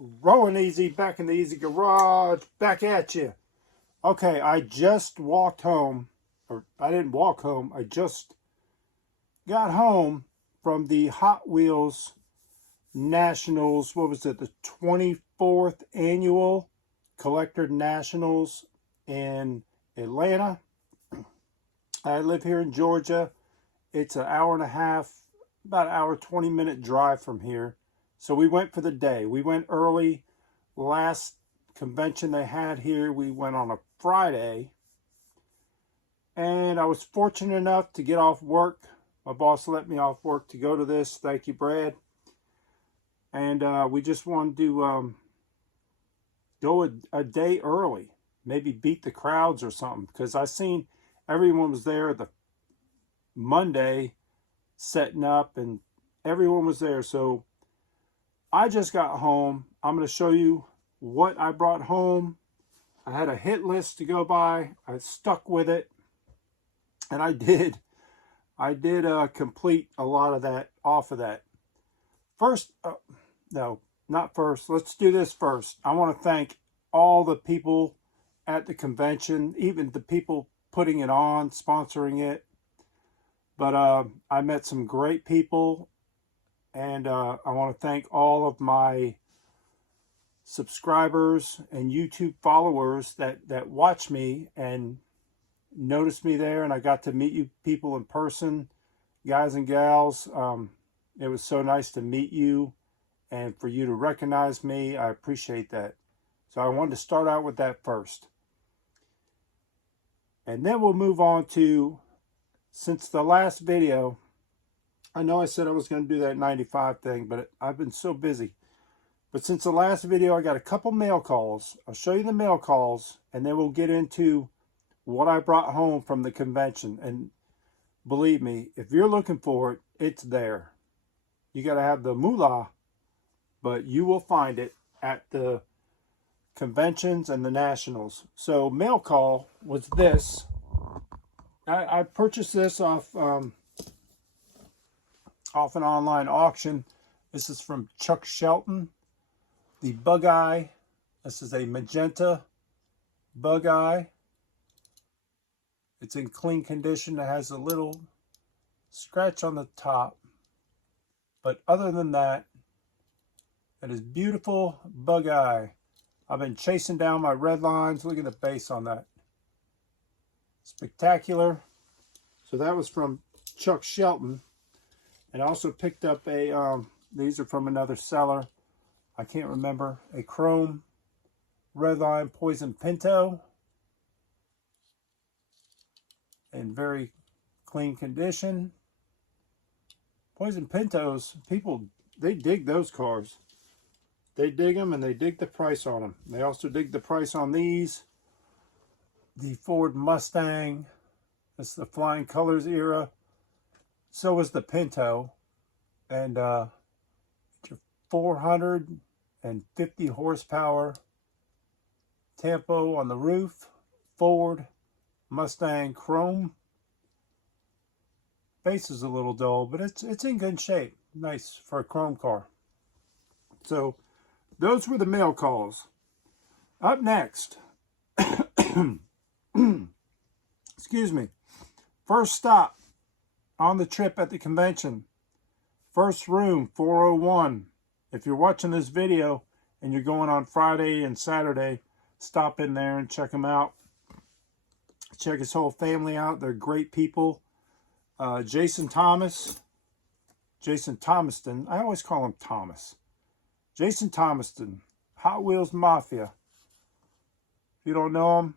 Rolling easy, back in the easy garage, back at you. Okay, I just walked home, or I didn't walk home, I just got home from the Hot Wheels Nationals, what was it, the 24th annual Collector Nationals in Atlanta. I live here in Georgia. It's an hour and a half, about an hour, 20-minute drive from here. So we went for the day. We went early. Last convention they had here, we went on a Friday. And I was fortunate enough to get off work. My boss let me off work to go to this. Thank you, Brad. And we just wanted to go a day early. Maybe beat the crowds or something. Because I seen everyone was there the Monday setting up. And everyone was there. So I just got home. I'm going to show you what I brought home. I had a hit list to go by. I stuck with it. And I did complete a lot of that off of that. First, no, not first. Let's do this first. I want to thank all the people at the convention, even the people putting it on, sponsoring it. But I met some great people. And I want to thank all of my subscribers and YouTube followers that watch me and noticed me there. And I got to meet you people in person, guys and gals. It was so nice to meet you and for you to recognize me. I appreciate that. So I wanted to start out with that first. And then we'll move on to, since the last video, I know I said I was going to do that 95 thing, but I've been so busy. But since the last video, I got a couple mail calls. I'll show you the mail calls, and then we'll get into what I brought home from the convention. And believe me, if you're looking for it, it's there. You got to have the moolah, but you will find it at the conventions and the nationals. So mail call was this. I purchased this off an online auction. This is from Chuck Shelton. The Bug Eye. This is a magenta Bug Eye. It's in clean condition. It has a little scratch on the top. But other than that, it is beautiful Bug Eye. I've been chasing down my red lines. Look at the base on that. Spectacular. So that was from Chuck Shelton. And I also picked up a, these are from another seller. I can't remember. A chrome Redline Poison Pinto. In very clean condition. Poison Pintos, people, they dig those cars. They dig them and they dig the price on them. They also dig the price on these. The Ford Mustang. It's the Flying Colors era. So is the Pinto. And 450 horsepower Tampo on the roof. Ford Mustang Chrome. Base is a little dull, but it's in good shape. Nice for a chrome car. So those were the mail calls. Up next, excuse me, first stop on the trip at the convention. First room, 401. If you're watching this video and you're going on Friday and Saturday, stop in there and check them out. Check his whole family out. They're great people. Jason Thomaston. I always call him Thomas. Jason Thomaston, Hot Wheels Mafia. If you don't know him,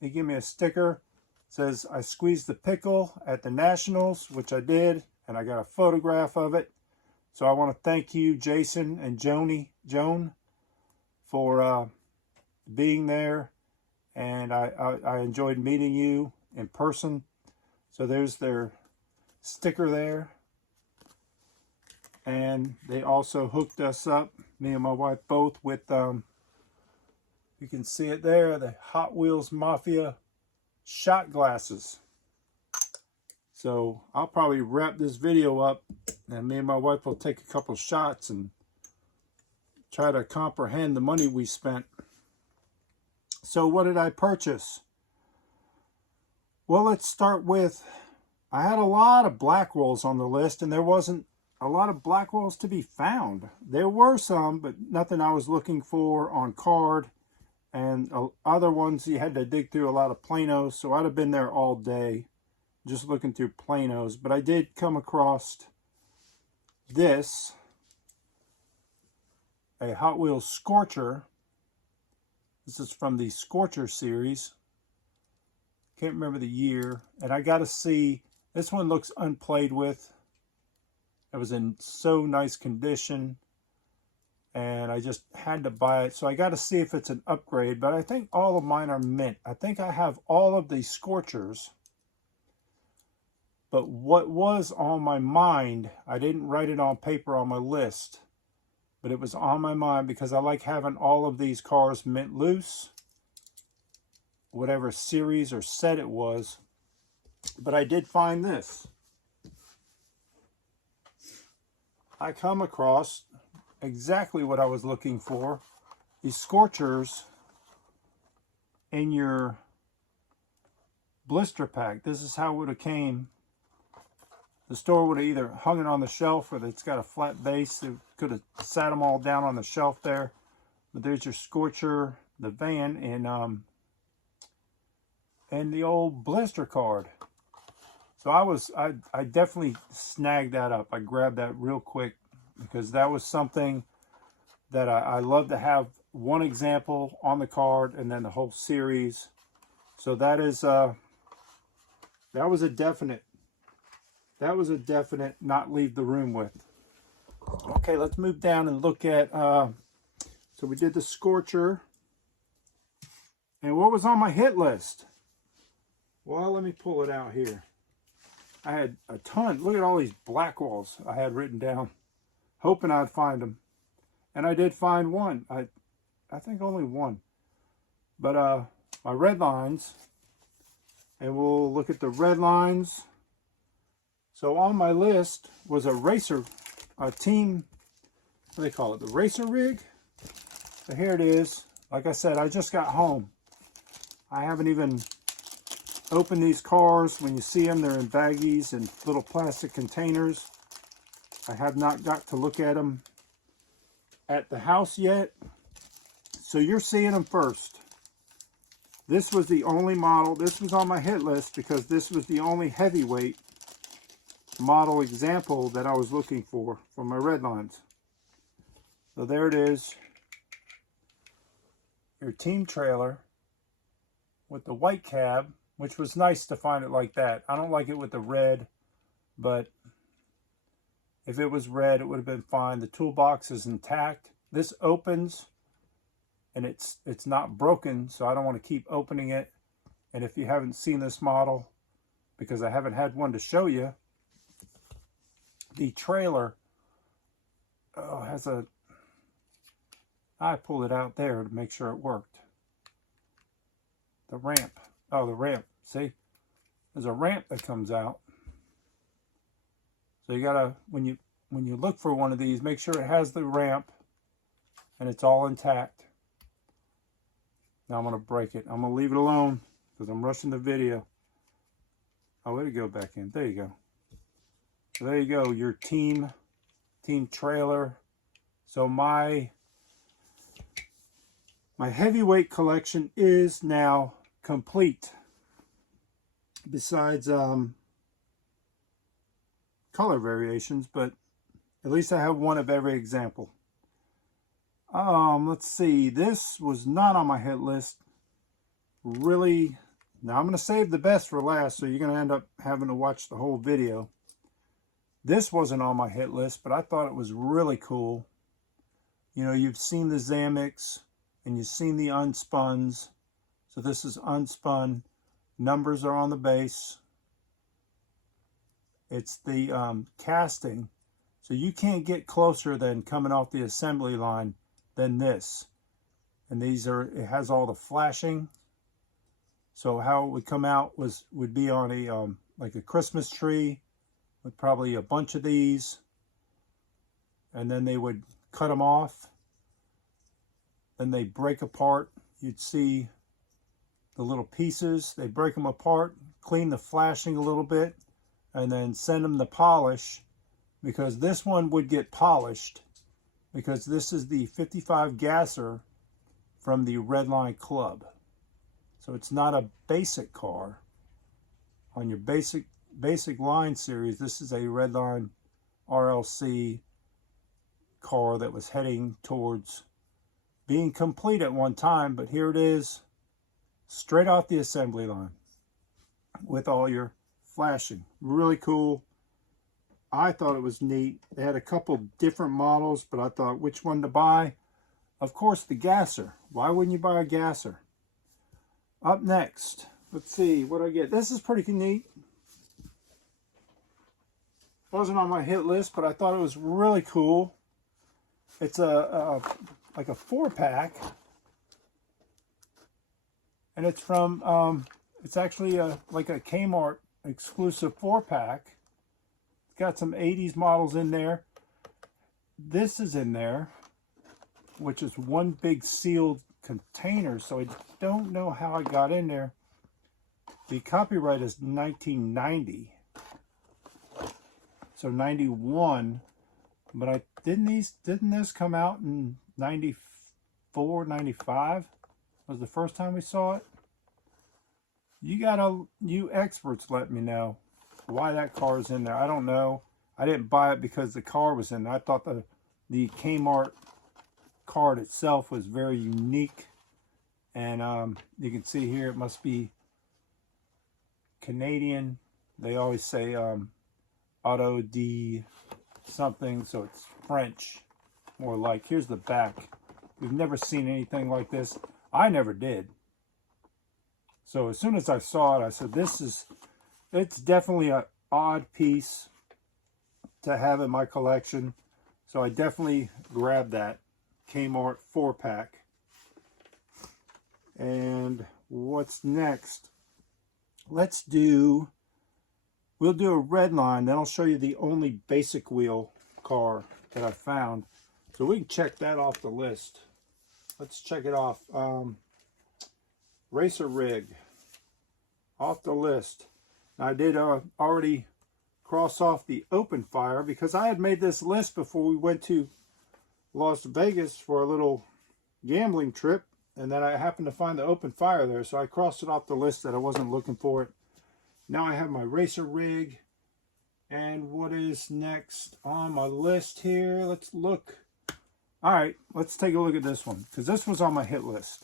he gave me a sticker. It says, I squeezed the pickle at the Nationals, which I did, and I got a photograph of it. So I want to thank you, Jason and Joan, for being there. And I enjoyed meeting you in person. So there's their sticker there. And they also hooked us up, me and my wife both, with, you can see it there, the Hot Wheels Mafia shot glasses. So I'll probably wrap this video up and me and my wife will take a couple shots and try to comprehend the money we spent. So what did I purchase? Well, let's start with, I had a lot of Blackwells on the list, and there wasn't a lot of Blackwells to be found. There were some, but nothing I was looking for on card, and other ones you had to dig through a lot of Planos, so I'd have been there all day just looking through Planos. But I did come across this, a Hot Wheels Scorcher. This is from the Scorcher series. Can't remember the year. And I got to see, this one looks unplayed with. It was in so nice condition, and I just had to buy it. So I got to see if it's an upgrade, but I think all of mine are mint. I think I have all of the Scorchers. But what was on my mind, I didn't write it on paper on my list, but it was on my mind because I like having all of these cars mint loose, whatever series or set it was. But I did find this. I come across exactly what I was looking for. These Scorchers in your blister pack. This is how it would have came. The store would have either hung it on the shelf, or it's got a flat base. It could have sat them all down on the shelf there. But there's your Scorcher, the van, and the old blister card. So I definitely snagged that up. I grabbed that real quick because that was something that I love to have, one example on the card and then the whole series. So that is that was a definite not leave the room with. Okay, let's move down and look at so we did the Scorcher. And what was on my hit list? Well, let me pull it out here. I had a ton. Look at all these Blackwells I had written down, hoping I'd find them. And I did find one. I think only one. But my Redlines, and we'll look at the Redlines. So on my list was a racer, a team, what do they call it? The racer rig. So here it is. Like I said, I just got home. I haven't even opened these cars. When you see them, they're in baggies and little plastic containers. I have not got to look at them at the house yet. So you're seeing them first. This was the only model. This was on my hit list because this was the only heavyweight model example that I was looking for my Redlines. So there it is. Your team trailer with the white cab, which was nice to find it like that. I don't like it with the red, but if it was red, it would have been fine. The toolbox is intact. This opens, and it's not broken, so I don't want to keep opening it. And if you haven't seen this model, because I haven't had one to show you, the trailer has a, I pulled it out there to make sure it worked. The ramp. Oh, the ramp. See? There's a ramp that comes out. So you gotta, when you look for one of these, make sure it has the ramp and it's all intact. Now I'm gonna break it. I'm gonna leave it alone because I'm rushing the video. Oh, where'd it go back in? There you go. So there you go, your team trailer. So my heavyweight collection is now complete. Besides color variations, but at least I have one of every example. Let's see. This was not on my hit list. Really, now I'm going to save the best for last, so you're going to end up having to watch the whole video. This wasn't on my hit list, but I thought it was really cool. You know, you've seen the Zamix and you've seen the unspuns. So this is unspun. Numbers are on the base. It's the casting. So you can't get closer than coming off the assembly line than this. And these are, it has all the flashing. So how it would come out would be on a like a Christmas tree with probably a bunch of these, and then they would cut them off, and they break apart. You'd see the little pieces. They break them apart, clean the flashing a little bit, and then send them to polish, because this one would get polished because this is the 55 gasser from the Redline Club. So it's not a basic car. On your basic line series, this is a Redline RLC car that was heading towards being complete at one time, but here it is, straight off the assembly line with all your flashing. Really cool. I thought it was neat. They had a couple different models, but I thought which one to buy. Of course, the gasser. Why wouldn't you buy a gasser? Up next, let's see what I get. This is pretty neat. Wasn't on my hit list, but I thought it was really cool. It's like a 4-pack, and it's from it's actually like a Kmart exclusive 4-pack. It's got some 80s models in there. This is in there, which is one big sealed container, so I don't know how I got in there. The copyright is 1990, so 91, but didn't this come out in 94, 95? Was the first time we saw it? You experts let me know why that car is in there. I don't know. I didn't buy it because the car was in there. I thought the Kmart card itself was very unique, and you can see here it must be Canadian. They always say auto d something, so it's French, more like. Here's the back. We've never seen anything like this. I never did. So as soon as I saw it, I said, it's definitely an odd piece to have in my collection. So I definitely grabbed that Kmart 4-pack. And what's next? We'll do a Redline, then I'll show you the only basic wheel car that I found. So we can check that off the list. Let's check it off. Racer rig, off the list. Now, I did already cross off the open fire because I had made this list before we went to Las Vegas for a little gambling trip, and then I happened to find the open fire there, so I crossed it off the list that I wasn't looking for it. Now I have my racer rig, and what is next on my list here? Let's look. All right, let's take a look at this one, because this was on my hit list.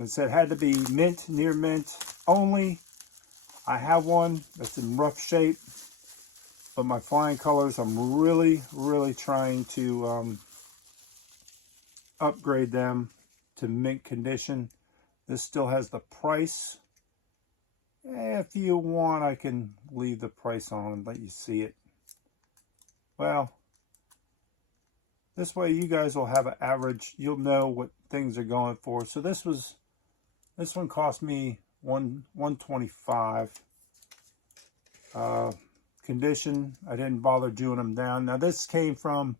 It said it had to be mint, near mint only. I have one that's in rough shape, but my flying colors, I'm really, really trying to upgrade them to mint condition. This still has the price. If you want, I can leave the price on and let you see it. Well, this way you guys will have an average. You'll know what things are going for. So this one cost me $125. Condition, I didn't bother doing them down. Now this came from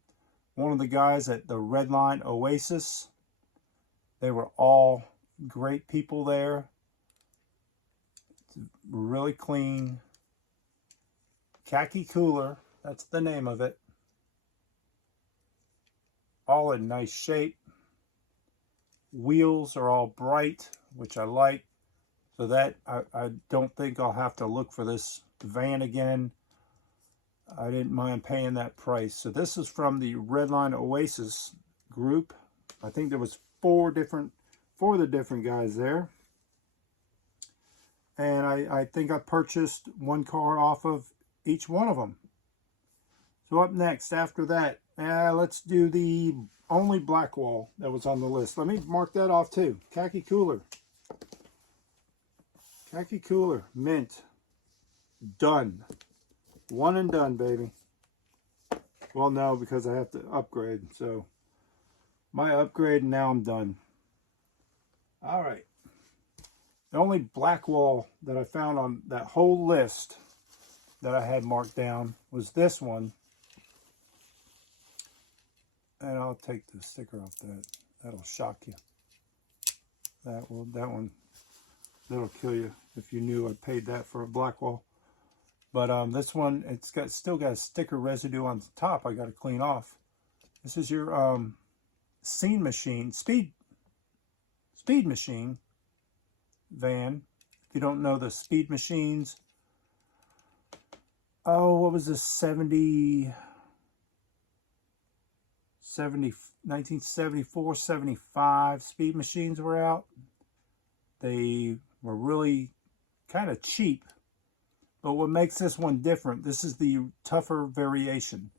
one of the guys at the Redline Oasis. They were all great people there. It's really clean. Khaki cooler, that's the name of it. All in nice shape. Wheels are all bright, which I like. So that I don't think I'll have to look for this van again. I didn't mind paying that price. So this is from the Redline Oasis group. I think there was four of the different guys there. And I think I purchased one car off of each one of them. So up next, after that, let's do the only black wall that was on the list. Let me mark that off too. Khaki cooler. Khaki cooler, mint. Done. One and done, baby. Well, no, because I have to upgrade. So my upgrade, and now I'm done. All right. The only black wall that I found on that whole list that I had marked down was this one. And I'll take the sticker off that. That'll shock you. That one, that'll kill you if you knew I paid that for a Blackwall. But this one, it's still got a sticker residue on the top I got to clean off. This is your scene machine, speed machine van. If you don't know the speed machines, oh, what was this, 1974, 75 speed machines were out. They were really kind of cheap. But what makes this one different, this is the tougher variation.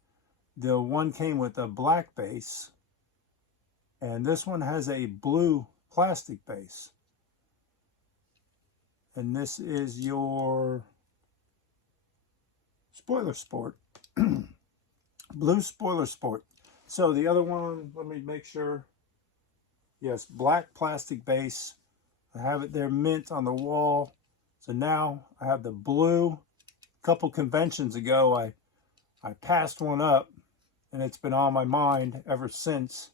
The one came with a black base, and this one has a blue plastic base. And this is your Spoiler Sport. Blue Spoiler Sport. So the other one, let me make sure. Yes, black plastic base. I have it there mint on the wall. So now I have the blue. A couple conventions ago, I passed one up, and it's been on my mind ever since.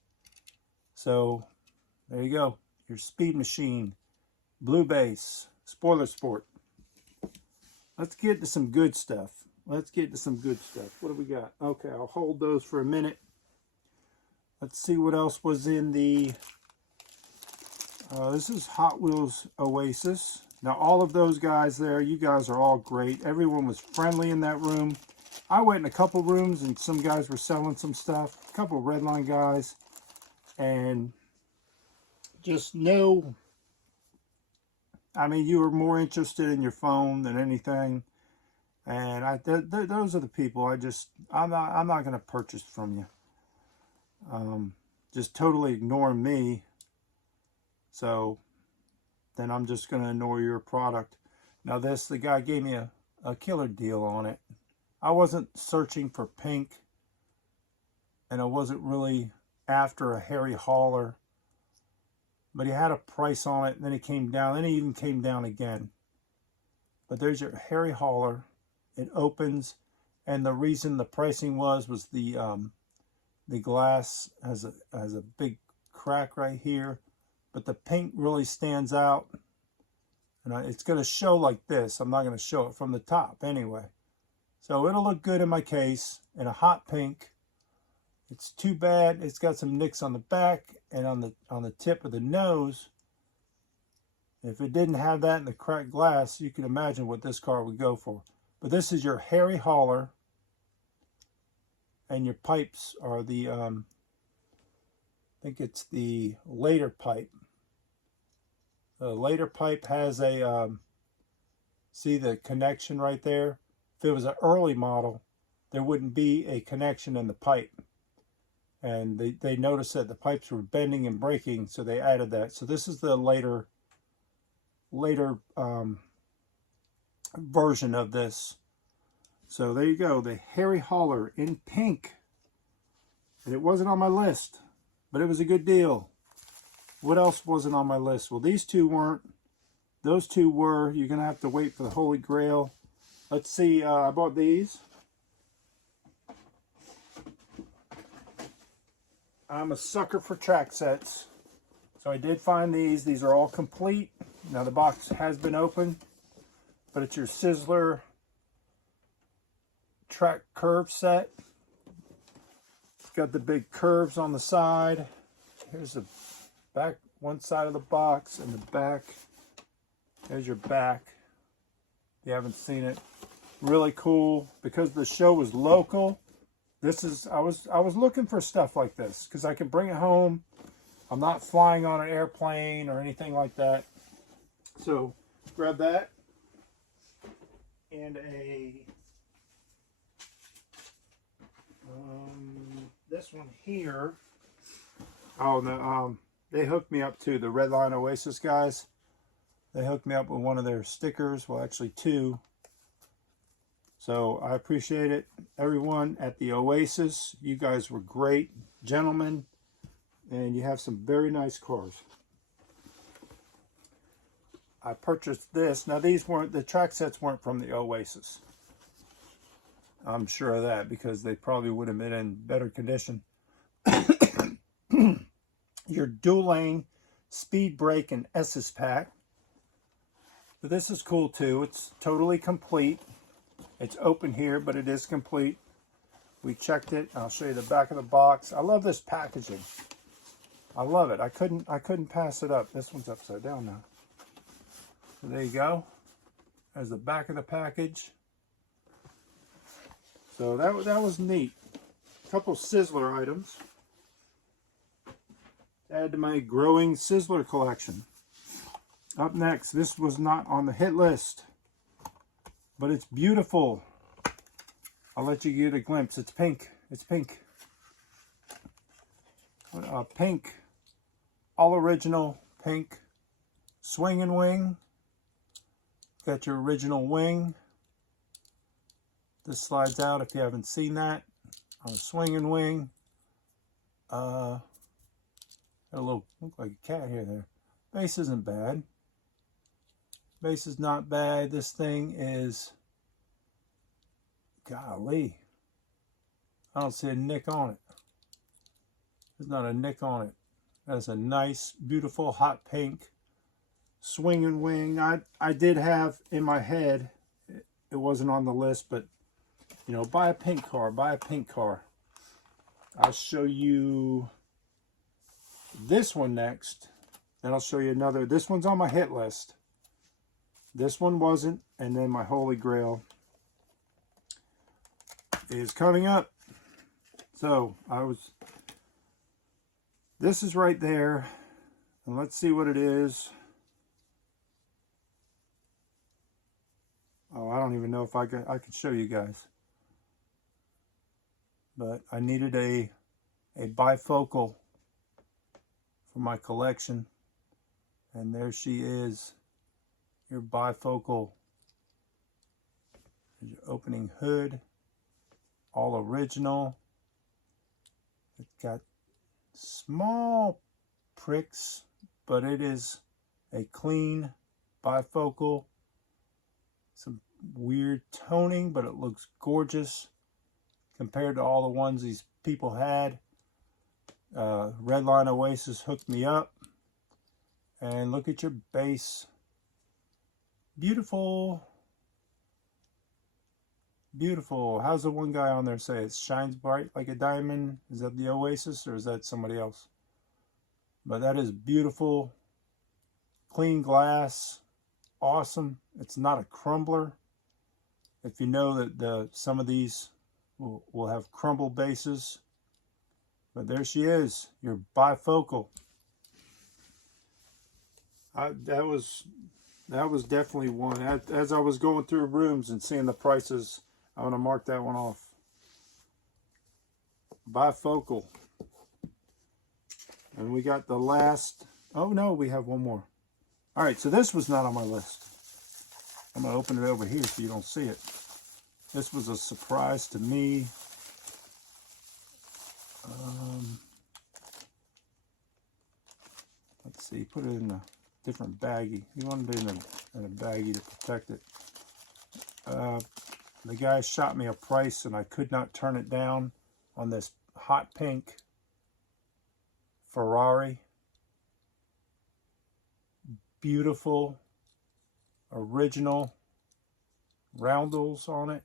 So there you go. Your speed machine, blue base, Spoiler Sport. Let's get to some good stuff. What do we got? Okay, I'll hold those for a minute. Let's see what else was in the... this is Hot Wheels Oasis. Now, all of those guys there, you guys are all great. Everyone was friendly in that room. I went in a couple rooms, and some guys were selling some stuff. A couple of Redline guys. And just know, I mean, you were more interested in your phone than anything. And those are the people I'm not going to purchase from you. Just totally ignoring me. So then I'm just going to ignore your product. Now the guy gave me a killer deal on it. I wasn't searching for pink, and I wasn't really after a Harry Hauler, but he had a price on it, and then he came down, and he even came down again. But there's your Harry Hauler. It opens, and the reason the pricing was the glass has a big crack right here. But the pink really stands out, and it's going to show like this. I'm not going to show it from the top anyway. So it'll look good in my case in a hot pink. It's too bad it's got some nicks on the back and on the tip of the nose. If it didn't have that in the cracked glass, you can imagine what this car would go for. But this is your Harry Hauler, and your pipes are the I think it's the later pipe. The later pipe has a, see the connection right there? If it was an early model, there wouldn't be a connection in the pipe. And they noticed that the pipes were bending and breaking, so they added that. So this is the later version of this. So there you go, the Harry Hauler in pink. And it wasn't on my list, but it was a good deal. What else wasn't on my list? Well, these two weren't. Those two were. You're going to have to wait for the Holy Grail. Let's see. I bought these. I'm a sucker for track sets. So I did find these. These are all complete. Now the box has been opened. But it's your Sizzler track curve set. It's got the big curves on the side. Here's the back, one side of the box, and the back. There's your back. If you haven't seen it, really cool. Because the show was local, this is I was looking for stuff like this because I can bring it home. I'm not flying on an airplane or anything like that. So grab that and this one here. Oh no, they hooked me up to the Redline Oasis guys. They hooked me up with one of their stickers. Well, actually two. So I appreciate it. Everyone at the Oasis, you guys were great gentlemen. And you have some very nice cars. I purchased this. Now these weren't, the track sets weren't from the Oasis. I'm sure of that because they probably would have been in better condition. your dual lane speed brake and S's pack. But this is cool too. It's totally complete. It's open here, but it is complete. We checked it. I'll show you the back of the box. I love this packaging. I love it. I couldn't pass it up. This one's upside down now. So there you go. There's the back of the package. So that was neat. A couple Sizzler items. Add to my growing Sizzler collection. Up next, this was not on the hit list, but it's beautiful. I'll let you get a glimpse. It's pink. It's pink. Pink, all original pink swinging wing. Got your original wing. This slides out if you haven't seen that. On a swinging wing. Got a little, look like a cat here there. Base isn't bad. Base is not bad. This thing is, golly, I don't see a nick on it. There's not a nick on it. That's a nice, beautiful, hot pink swinging wing. I did have in my head, it wasn't on the list, but you know, buy a pink car, buy a pink car. I'll show you this one next. Then I'll show you another. This one's on my hit list. This one wasn't. And then my holy grail is coming up. So this is right there. And let's see what it is. Oh, I don't even know if I could show you guys. But I needed a bifocal for my collection. And there she is. Your bifocal. There's your opening hood. All original. It's got small pricks, but it is a clean bifocal. Some weird toning, but it looks gorgeous compared to all the ones these people had. Redline Oasis hooked me up. And look at your base. Beautiful. Beautiful. How's the one guy on there say it shines bright like a diamond? Is that the Oasis or is that somebody else? But that is beautiful. Clean glass. Awesome. It's not a crumbler. If you know that some of these will have crumble bases. But there she is. Your bifocal. That was definitely one. As I was going through rooms and seeing the prices, I'm going to mark that one off. Bifocal. And we got the last. Oh no, we have one more. All right, so this was not on my list. I'm going to open it over here so you don't see it. This was a surprise to me. Let's see, put it in a different baggie. You wanted it in a baggie to protect it. The guy shot me a price and I could not turn it down on this hot pink Ferrari. Beautiful, original roundels on it.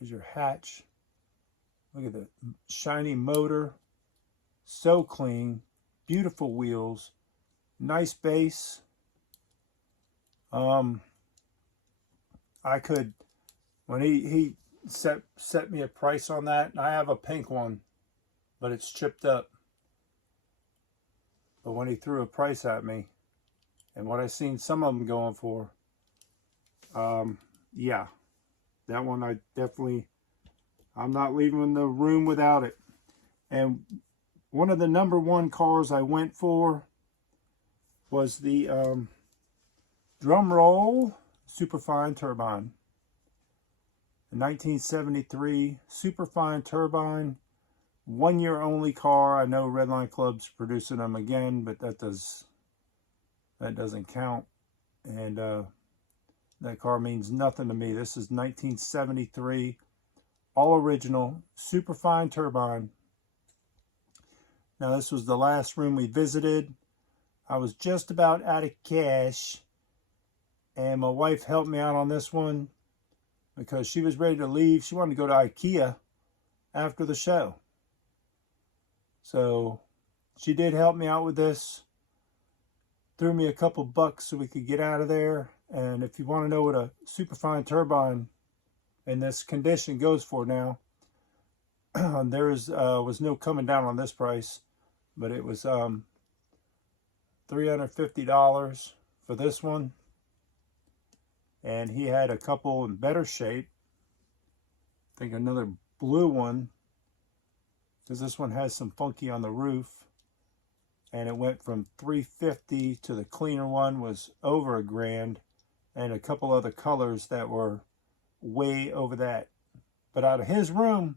There's your hatch. Look at the shiny motor. So clean. Beautiful wheels. Nice base. I could, when he set me a price on that, and I have a pink one, but it's chipped up. But when he threw a price at me, and what I seen some of them going for, yeah, that one I'm not leaving the room without it. And one of the #1 cars I went for was the drum roll Superfine turbine. The 1973 Superfine turbine, 1 year only car. I know Redline Club's producing them again, but that doesn't count. And that car means nothing to me. This is 1973, all original, Superfine turbine. Now this was the last room we visited. I was just about out of cash, and my wife helped me out on this one because she was ready to leave. She wanted to go to IKEA after the show. So she did help me out with this. Threw me a couple bucks so we could get out of there. And if you want to know what a superfine turbine in this condition goes for now, there was no coming down on this price, but it was $350 for this one. And he had a couple in better shape. I think another blue one, because this one has some funky on the roof. And it went from $350 to the cleaner one was over $1,000, and a couple other colors that were way over that. But out of his room,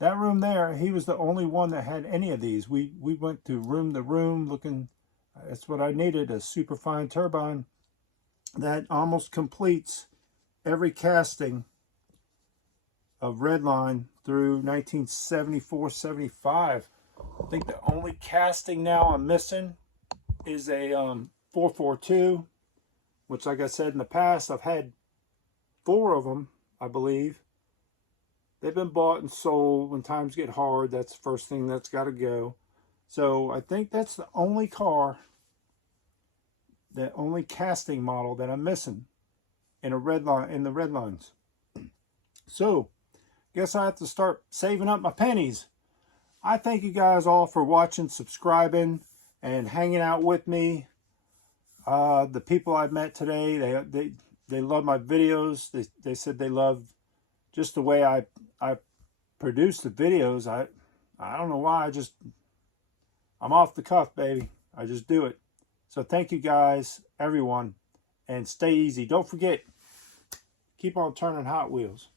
that room there, he was the only one that had any of these. We went to room looking. That's what I needed, a superfine turbine that almost completes every casting of Redline through 1974-75. I think the only casting now I'm missing is a 442, which, like I said in the past, I've had 4 of them, I believe. They've been bought and sold. When times get hard, that's the first thing that's got to go. So I think that's the only car, the only casting model that I'm missing in a Redline, in the Redlines. So guess I have to start saving up my pennies. I thank you guys all for watching, subscribing, and hanging out with me. The people I've met today, they love my videos. They said they love just the way I produce the videos. I don't know why. I'm off the cuff, baby. I just do it. So thank you guys, everyone, and stay easy. Don't forget, keep on turning Hot Wheels.